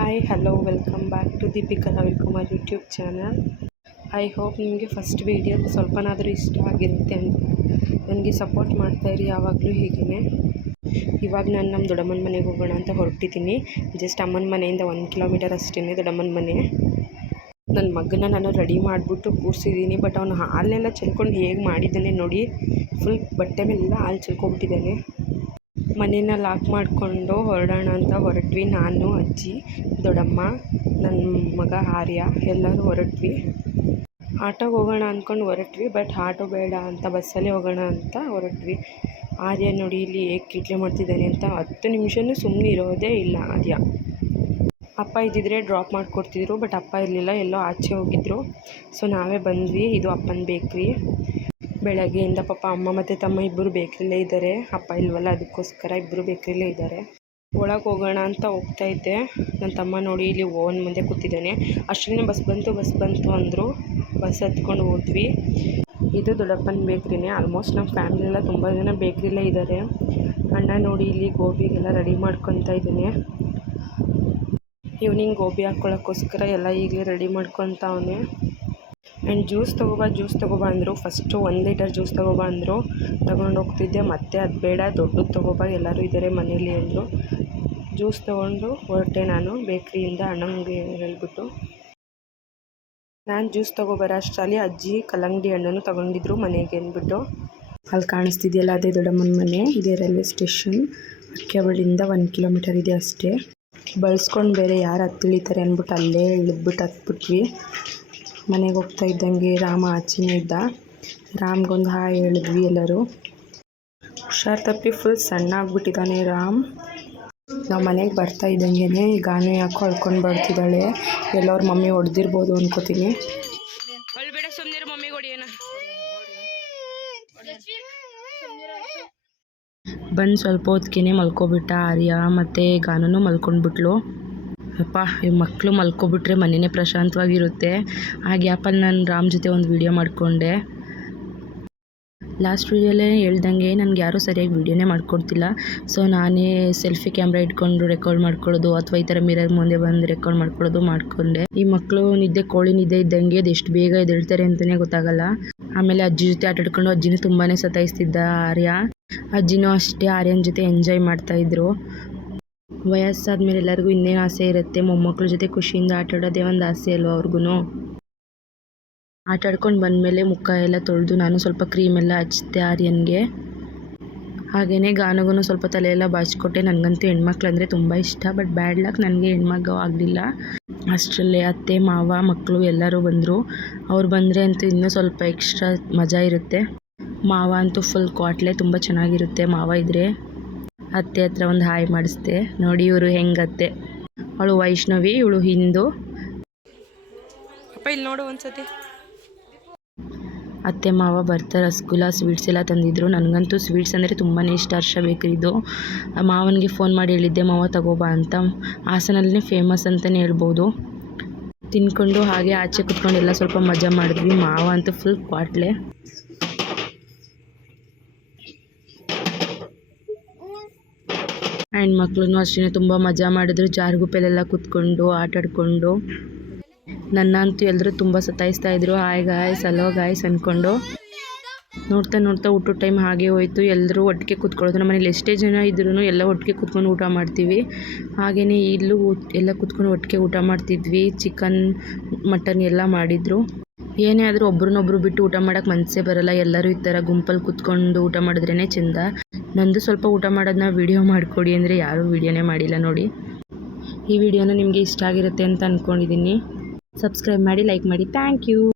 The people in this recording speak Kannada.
Hi hello welcome back to Deepika Ravikumar YouTube channel I hope ನಿಮಗೆ ಫಸ್ಟ್ ವೀಡಿಯೋ ಸ್ವಲ್ಪನಾದರೂ ಇಷ್ಟ ಆಗಿರುತ್ತೆ ಅಂತ. ನನಗೆ ಸಪೋರ್ಟ್ ಮಾಡ್ತಾಯಿರಿ ಯಾವಾಗಲೂ ಹೀಗೇ ಇವಾಗ ನಾನು ನಮ್ಮ ದೊಡ್ಡಮ್ಮನ ಮನೆಗೆ ಹೋಗೋಣ ಅಂತ ಹೊರಟಿದ್ದೀನಿ. ಜಸ್ಟ್ ಅಮ್ಮನ ಮನೆಯಿಂದ ಒಂದು ಕಿಲೋಮೀಟರ್ ಅಷ್ಟೇ ದೊಡ್ಡಮ್ಮನ ಮನೆ. ನನ್ನ ಮಗನ ನಾನು ರೆಡಿ ಮಾಡಿಬಿಟ್ಟು ಕೂರಿಸಿದ್ದೀನಿ ಬಟ್ ಅವನು ಹಾಲನ್ನೆಲ್ಲ ಚೆಲ್ಕೊಂಡು ಹೇಗೆ ಮಾಡಿದ್ದಾನೆ ನೋಡಿ. ಫುಲ್ ಬಟ್ಟೆ ಮೇಲೆಲ್ಲ ಹಾಲು ಚೆಲ್ಕೊಂಬಿಟ್ಟಿದ್ದಾನೆ ಮನೇನ ಲಾಕ್ ಮಾಡಿಕೊಂಡು ಹೊರಡೋಣ ಅಂತ ಹೊರಟ್ವಿ. ನಾನು, ಅಜ್ಜಿ, ದೊಡ್ಡಮ್ಮ ನನ್ನ ಮಗ ಆರ್ಯ ಎಲ್ಲರೂ ಹೊರಟ್ವಿ. ಆಟೋಗೆ ಹೋಗೋಣ ಅಂದ್ಕೊಂಡು ಹೊರಟ್ವಿ, ಬಟ್ ಆಟೋ ಬೇಡ ಅಂತ, ಬಸ್ಸಲ್ಲೇ ಹೋಗೋಣ ಅಂತ ಹೊರಟ್ವಿ. ಆರ್ಯ ನೋಡಿ ಇಲ್ಲಿ ಹೇಗೆ ಕಿಟ್ಲೆ ಮಾಡ್ತಿದ್ದಾನೆ ಅಂತ ಹತ್ತು ನಿಮಿಷವೂ ಸುಮ್ಮನೆ ಇರೋದೇ ಇಲ್ಲ ಆರ್ಯ. ಅಪ್ಪ ಇದ್ದಿದ್ರೆ ಡ್ರಾಪ್ ಮಾಡಿಕೊಡ್ತಿದ್ರು, ಬಟ್ ಅಪ್ಪ ಇರಲಿಲ್ಲ, ಎಲ್ಲೋ ಆಚೆ ಹೋಗಿದ್ರು. ಸೊ ನಾವೇ ಬಂದ್ವಿ, ಇದು ಅಪ್ಪನ ಬೇಕ್ರಿ ಬೆಳಗ್ಗೆಯಿಂದ ಪಾಪ ಅಮ್ಮ ಮತ್ತು ತಮ್ಮ ಇಬ್ಬರು ಬೇಕ್ರಿಲೇ ಇದ್ದಾರೆ. ಅಪ್ಪ ಇಲ್ವಲ್ಲ, ಅದಕ್ಕೋಸ್ಕರ ಇಬ್ಬರು ಬೇಕ್ರಿಲೇ ಇದ್ದಾರೆ. ಒಳಗೆ ಹೋಗೋಣ ಅಂತ ಹೋಗ್ತಾ ಇದ್ದೆ. ನನ್ನ ತಮ್ಮ ನೋಡಿ ಇಲ್ಲಿ ಓವನ್ ಮುಂದೆ ಕೂತಿದ್ದಾನೆ. ಅಷ್ಟೇ ಬಸ್ ಬಂತು ಬಸ್ ಬಂತು ಅಂದರು ಬಸ್ ಹತ್ಕೊಂಡು ಹೋದ್ವಿ. ಇದು ದೊಡ್ಡಪ್ಪನ ಬೇಕ್ರಿನೇ. ಆಲ್ಮೋಸ್ಟ್ ನಮ್ಮ ಫ್ಯಾಮಿಲಿ ಎಲ್ಲ ತುಂಬ ಜನ ಬೇಕ್ರಿಲೇ ಇದ್ದಾರೆ. ಅಣ್ಣ ನೋಡಿ ಇಲ್ಲಿ ಗೋಬಿಗೆಲ್ಲ ರೆಡಿ ಮಾಡ್ಕೊತಾ ಇದ್ದೀನಿ. ಈವ್ನಿಂಗ್ ಗೋಬಿ ಹಾಕ್ಕೊಳ್ಳೋಕ್ಕೋಸ್ಕರ ಎಲ್ಲ ಈಗಲೇ ರೆಡಿ ಮಾಡ್ಕೊತಾವನೆ ಆ್ಯಂಡ್ ಜ್ಯೂಸ್ ತೊಗೊಬಾ ಜ್ಯೂಸ್ ತೊಗೊಬಾ ಅಂದರು. ಫಸ್ಟು ಒಂದು ಲೀಟರ್ ಜ್ಯೂಸ್ ತೊಗೊಬಾ ಅಂದರು. ತೊಗೊಂಡು ಹೋಗ್ತಿದ್ದೆ. ಮತ್ತೆ ಅದು ಬೇಡ, ದೊಡ್ಡದು ತೊಗೊಬಾ. ಎಲ್ಲರೂ ಇದ್ದಾರೆ ಮನೇಲಿ ಅಂದರು. ಜ್ಯೂಸ್ ತೊಗೊಂಡು ಹೊರಟೆ ನಾನು ಬೇಕ್ರಿಯಿಂದ ಅಣ್ಣಂಗೆ ಹೇಳ್ಬಿಟ್ಟು. ನಾನು ಜ್ಯೂಸ್ ತೊಗೊಬರೋ ಅಷ್ಟರಲ್ಲಿ ಅಜ್ಜಿ ಕಲ್ಲಂಗಡಿ ಹಣ್ಣನ್ನು ತೊಗೊಂಡಿದ್ರು ಮನೆಗೆ ಅಂದ್ಬಿಟ್ಟು. ಅಲ್ಲಿ ಕಾಣಿಸ್ತಿದೆಯಲ್ಲ ಅದೇ ದೊಡ್ಡಮ್ಮನ ಮನೆ. ಇದೇ ರೈಲ್ವೆ ಸ್ಟೇಷನ್. ಅಕ್ಕಿಯಬಳಿಂದ ಒಂದು ಕಿಲೋಮೀಟರ್ ಇದೆ ಅಷ್ಟೇ. ಬಳಸ್ಕೊಂಡು ಬೇರೆ ಯಾರು ಹತ್ತಿಳಿತಾರೆ ಅಂದ್ಬಿಟ್ಟು ಅಲ್ಲೇ ಇಳಿದ್ಬಿಟ್ಟು ಹತ್ಬಿಟ್ವಿ. ಮನೆಗೆ ಹೋಗ್ತಾ ಇದ್ದಂಗೆ ರಾಮ ಆಚೆನೇ ಇದ್ದ. ರಾಮ್ಗೊಂದು ಹಾಯ್ ಹೇಳಿದ್ವಿ ಎಲ್ಲರೂ. ಹುಷಾರ್ ತಪ್ಪಿ ಫುಲ್ ಸಣ್ಣ ಆಗ್ಬಿಟ್ಟಿದ್ದಾನೆ ರಾಮ್. ನಾವು ಮನೆಗೆ ಬರ್ತಾ ಇದ್ದಂಗೆ ಗಾನು ಯಾಕೋ ಅಳ್ಕೊಂಡು ಬರ್ತಿದ್ದಾಳೆ. ಎಲ್ಲವ್ರ ಮಮ್ಮಿ ಹೊಡೆದಿರ್ಬೋದು ಅನ್ಕೋತೀನಿ. ಬಂದು ಸ್ವಲ್ಪ ಹೊತ್ತಿಗೆ ಮಲ್ಕೊಬಿಟ್ಟ ಆರ್ಯ ಮತ್ತು ಗಾನನೂ ಮಲ್ಕೊಂಡ್ಬಿಟ್ಲು. ಅಪ್ಪ ಈ ಮಕ್ಕಳು ಮಲ್ಕೊಬಿಟ್ರೆ ಮನೆಯೇ ಪ್ರಶಾಂತವಾಗಿರುತ್ತೆ. ಆ ಗ್ಯಾಪಲ್ಲಿ ನಾನು ರಾಮ್ ಜೊತೆ ಒಂದು ವೀಡಿಯೋ ಮಾಡಿಕೊಂಡೆ. ಲಾಸ್ಟ್ ವೀಡಿಯೋಲೇ ಹೇಳ್ದಂಗೆ ನನಗೆ ಯಾರೂ ಸರಿಯಾಗಿ ವೀಡಿಯೋನೇ ಮಾಡ್ಕೊಡ್ತಿಲ್ಲ. ಸೊ ನಾನೇ ಸೆಲ್ಫಿ ಕ್ಯಾಮ್ರಾ ಇಟ್ಕೊಂಡು ರೆಕಾರ್ಡ್ ಮಾಡ್ಕೊಳ್ಳೋದು ಅಥವಾ ಈ ಥರ ಮಿರರ್ ಮುಂದೆ ಬಂದು ರೆಕಾರ್ಡ್ ಮಾಡ್ಕೊಳ್ಳೋದು ಮಾಡಿಕೊಂಡೆ. ಈ ಮಕ್ಕಳು ನಿದ್ದೆ ಕೋಳಿ ನಿದ್ದೆ ಇದ್ದಂಗೆ ಅದು ಎಷ್ಟು ಬೇಗ ಎದ್ದೇಳ್ತಾರೆ ಅಂತಲೇ ಗೊತ್ತಾಗಲ್ಲ. ಆಮೇಲೆ ಅಜ್ಜಿ ಜೊತೆ ಆಟಾಡ್ಕೊಂಡು ಅಜ್ಜಿನೂ ತುಂಬಾ ಸತಾಯಿಸ್ತಿದ್ದ ಆರ್ಯ. ಅಜ್ಜಿನೂ ಅಷ್ಟೇ ಆರ್ಯನ ಜೊತೆ ಎಂಜಾಯ್ ಮಾಡ್ತಾಯಿದ್ರು ವಯಸ್ಸಾದ್ಮೇಲೆ ಎಲ್ಲರಿಗೂ ಇನ್ನೇನು ಆಸೆ ಇರುತ್ತೆ. ಮೊಮ್ಮಕ್ಕಳ ಜೊತೆ ಖುಷಿಯಿಂದ ಆಟ ಆಡೋದೇ ಒಂದು ಆಸೆ ಅಲ್ವಾ ಅವ್ರಿಗೂ ಆಟ ಆಡ್ಕೊಂಡು ಬಂದಮೇಲೆ ಮುಖ ಎಲ್ಲ ತೊಳೆದು ನಾನು ಸ್ವಲ್ಪ ಕ್ರೀಮೆಲ್ಲ ಹಚ್ಚಿದೆ ಆರ್ಯನ್ಗೆ. ಹಾಗೆಯೇ ಗಾನಗೂ ಸ್ವಲ್ಪ ತಲೆಯೆಲ್ಲ ಬಾಚಿಕೊಟ್ಟೆ ನನಗಂತೂ ಹೆಣ್ಮಕ್ಳು ಅಂದರೆ ತುಂಬ ಇಷ್ಟ. ಬಟ್ ಬ್ಯಾಡ್ ಲಕ್ ನನಗೆ ಹೆಣ್ಮಗು ಆಗಲಿಲ್ಲ. ಅಷ್ಟರಲ್ಲೇ ಅತ್ತೆ, ಮಾವ ಮಕ್ಕಳು ಎಲ್ಲರೂ ಬಂದರು. ಅವ್ರು ಬಂದರೆ ಅಂತೂ ಇನ್ನೂ ಸ್ವಲ್ಪ ಎಕ್ಸ್ಟ್ರಾ ಮಜಾ ಇರುತ್ತೆ. ಮಾವ ಅಂತೂ ಫುಲ್ ಕ್ವಾಟ್ಲೆ ತುಂಬ ಚೆನ್ನಾಗಿರುತ್ತೆ. ಮಾವ ಇದ್ದರೆ ಅತ್ತೆ ಹತ್ರ ಒಂದು ಹಾಯ್ ಮಾಡಿಸ್ದೆ. ನೋಡಿ ಇವರು ಹೆಂಗತ್ತೆ. ಅವಳು ವೈಷ್ಣವಿ ಇವಳು ಹಿಂದೂ. ಅಪ್ಪ ಇಲ್ಲಿ ನೋಡು ಒಂದ್ಸತಿ. ಅತ್ತೆ ಮಾವ ಬರ್ತಾರೆ ರಸಗುಲ್ಲ ಸ್ವೀಟ್ಸ್ ಎಲ್ಲ ತಂದಿದ್ರು. ನನಗಂತೂ ಸ್ವೀಟ್ಸ್ ಅಂದರೆ ತುಂಬಾ ಇಷ್ಟ. ಹರ್ಷ ಬೇಕರಿದು ಮಾವನಿಗೆ ಫೋನ್ ಮಾಡಿ ಹೇಳಿದ್ದೆ ಮಾವ ತಗೋಬಾ ಅಂತ. ಹಾಸನಲ್ಲೇ ಫೇಮಸ್ ಅಂತಲೇ ಹೇಳ್ಬೋದು. ತಿನ್ಕೊಂಡು ಹಾಗೆ ಆಚೆ ಕುತ್ಕೊಂಡು ಎಲ್ಲ ಸ್ವಲ್ಪ ಮಜಾ ಮಾಡಿದ್ವಿ. ಮಾವ ಅಂತೂ ಫುಲ್ ಕ್ವಾಟ್ಲೆ ಆ್ಯಂಡ್ ಮಕ್ಕಳೂ ಅಷ್ಟೇ ತುಂಬ ಮಜಾ ಮಾಡಿದ್ರು. ಜಾರುಗುಪ್ಪೆಲೆಲ್ಲ ಕೂತ್ಕೊಂಡು ಆಟ ಆಡ್ಕೊಂಡು ನನ್ನ ಅಂತೂ ಎಲ್ಲರೂ ತುಂಬ ಸತಾಯಿಸ್ತಾ ಇದ್ರು. ಹಾಯ್ ಗಾಯ್ಸ್ ಅಲೋ ಗಾಯ್ಸ್ ಅಂದ್ಕೊಂಡು ನೋಡ್ತಾ ನೋಡ್ತಾ ಊಟದ ಟೈಮ್ ಹಾಗೆ ಹೋಯ್ತು. ಎಲ್ಲರೂ ಒಟ್ಟಿಗೆ ಕೂತ್ಕೊಳ್ಳೋದು. ನಮ್ಮ ಮನೇಲಿ ಎಷ್ಟೇ ಜನ ಇದ್ರೂ ಎಲ್ಲ ಒಟ್ಟಿಗೆ ಕೂತ್ಕೊಂಡು ಊಟ ಮಾಡ್ತೀವಿ. ಹಾಗೆಯೇ ಇಲ್ಲೂ ಎಲ್ಲ ಕೂತ್ಕೊಂಡು ಒಟ್ಟಿಗೆ ಊಟ ಮಾಡ್ತಿದ್ವಿ. ಚಿಕನ್, ಮಟನ್ ಎಲ್ಲ ಮಾಡಿದರು. ಏನೇ ಆದರೂ ಒಬ್ರನ್ನೊಬ್ರು ಬಿಟ್ಟು ಊಟ ಮಾಡೋಕ್ಕೆ ಮನಸ್ಸೇ ಬರಲ್ಲ. ಎಲ್ಲರೂ ಈ ಥರ ಗುಂಪಲ್ಲಿ ಕೂತ್ಕೊಂಡು ಊಟ ಮಾಡಿದ್ರೇ ಚೆಂದ. ನಂದು ಸ್ವಲ್ಪ ಊಟ ಮಾಡೋದನ್ನ ವಿಡಿಯೋ ಮಾಡಿಕೊಡಿ ಅಂದರೆ ಯಾರೂ ವಿಡಿಯೋನೇ ಮಾಡಿಲ್ಲ ನೋಡಿ. ಈ ವಿಡಿಯೋನ ನಿಮಗೆ ಇಷ್ಟ ಆಗಿರುತ್ತೆ ಅಂತ ಅಂದ್ಕೊಂಡಿದ್ದೀನಿ ಸಬ್ಸ್ಕ್ರೈಬ್ ಮಾಡಿ, ಲೈಕ್ ಮಾಡಿ. Thank you.